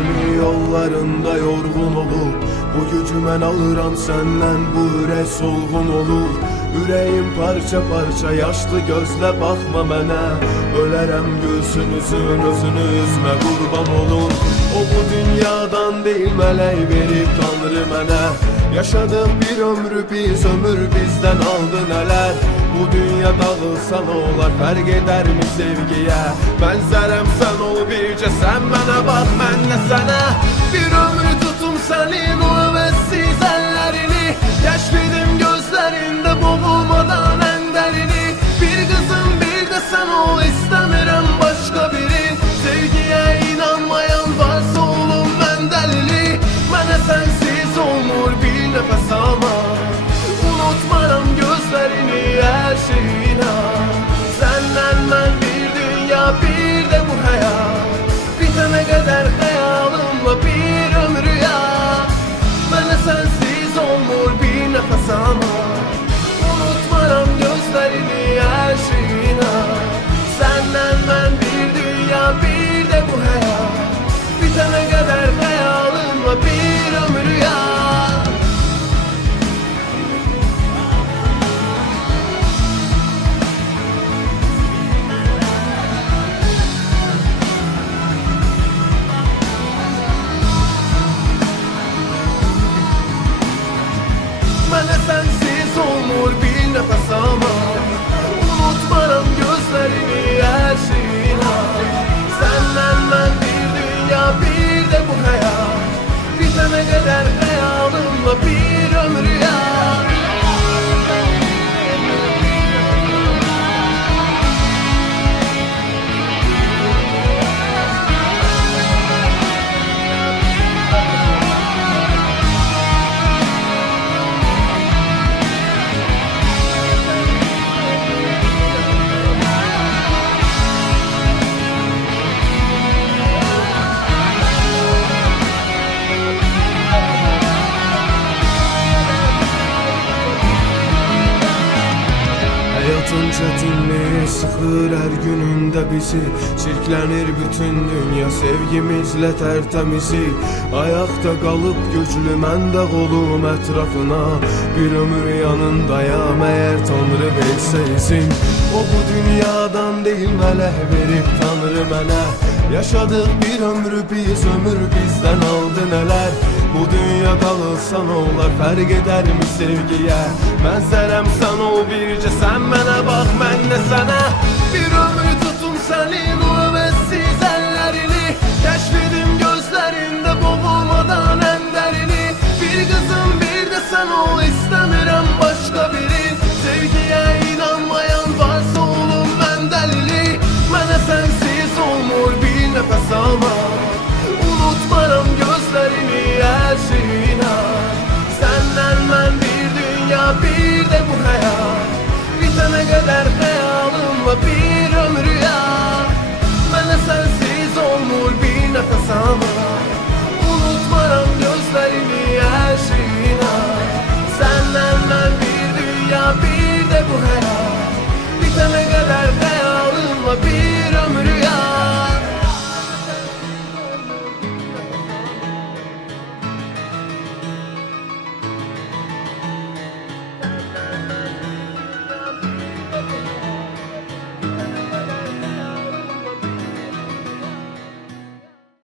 kimi yollarında yorgun olur. Bu gücü mən alıram səndən, bu ürək solğun olur. Ürəyim parça parça, yaşlı gözlə baxma mənə. Ölərəm gülsün üzün, özünü üzmə, qurban olun. O bu dünyadan deyil, mələk verib Tanrı mənə. Yaşadıq bir ömrü, biz ömür bizdən aldı nələr. Bu dünya dağılsa nə olar, fərq edərmi sevgiyə? Bənzərəm sən ol bircə, sən mənə bax, mən də sənə. Bir ömrü tutum sənin o əvəzsiz əllərini, kəşfidim gözlərində boğulmadan ən dərini. Bir qızım bir də sən ol, istəmirəm başqa biri. Sevgiyə inanmayan varsa olum mən dəlili. Mənə sənsiz olmur bir nəfəs almaq. Unutmaram gözlərini, hər şeyinə. Səndən mən bir dünya, bir də bu həyat. Bitənə qədər xəyalımla bir ömrü ya. Mənə sənsiz olmur bir nəfəs almaq. Unutmaram gözlərini, hər şeyinə. Səndən mən bir dünya, bir də bu həyat. Bitənə qədər xəyalımla bir ömrü ya. Mənə sənsiz olmur bir nəfəs almaq. Unutmaram gözlərini, hər şeyinə. Səndən mən bir dünya, bir də bu həyat. Bitənə qədər xəyalımla bir ömrü ya. Hayatın çətinliyi sıxır hər günündə bizi. Çirklənir bütün dünya sevgimizlə tərtəmizi. Ayaqda qalıb güclü mən də qolum ətrafına. Bir ömür yanındayam əgər Tanrı versə izin. O bu dünyadan deyil, mələk verib Tanrı mənə. Yaşadıq bir ömrü, biz ömür bizdən aldı nələr. Bu dünya dağılsa nə olar, fərq edərmi sevgiyə? Mənzərəm sən ol bircə, sən mənə bax, mən də sənə. Bir ömrü tutum sənin o əvəzsiz əllərini, kəşfidim gözlərində boğulmadan ən dərini. Bir qızım bir də sən ol, istəmirəm başqa biri. Sevgiyə inanmayan varsa olum mən dəlili. Mənə sənsiz olmur bir nəfəs almaq. Unutmaram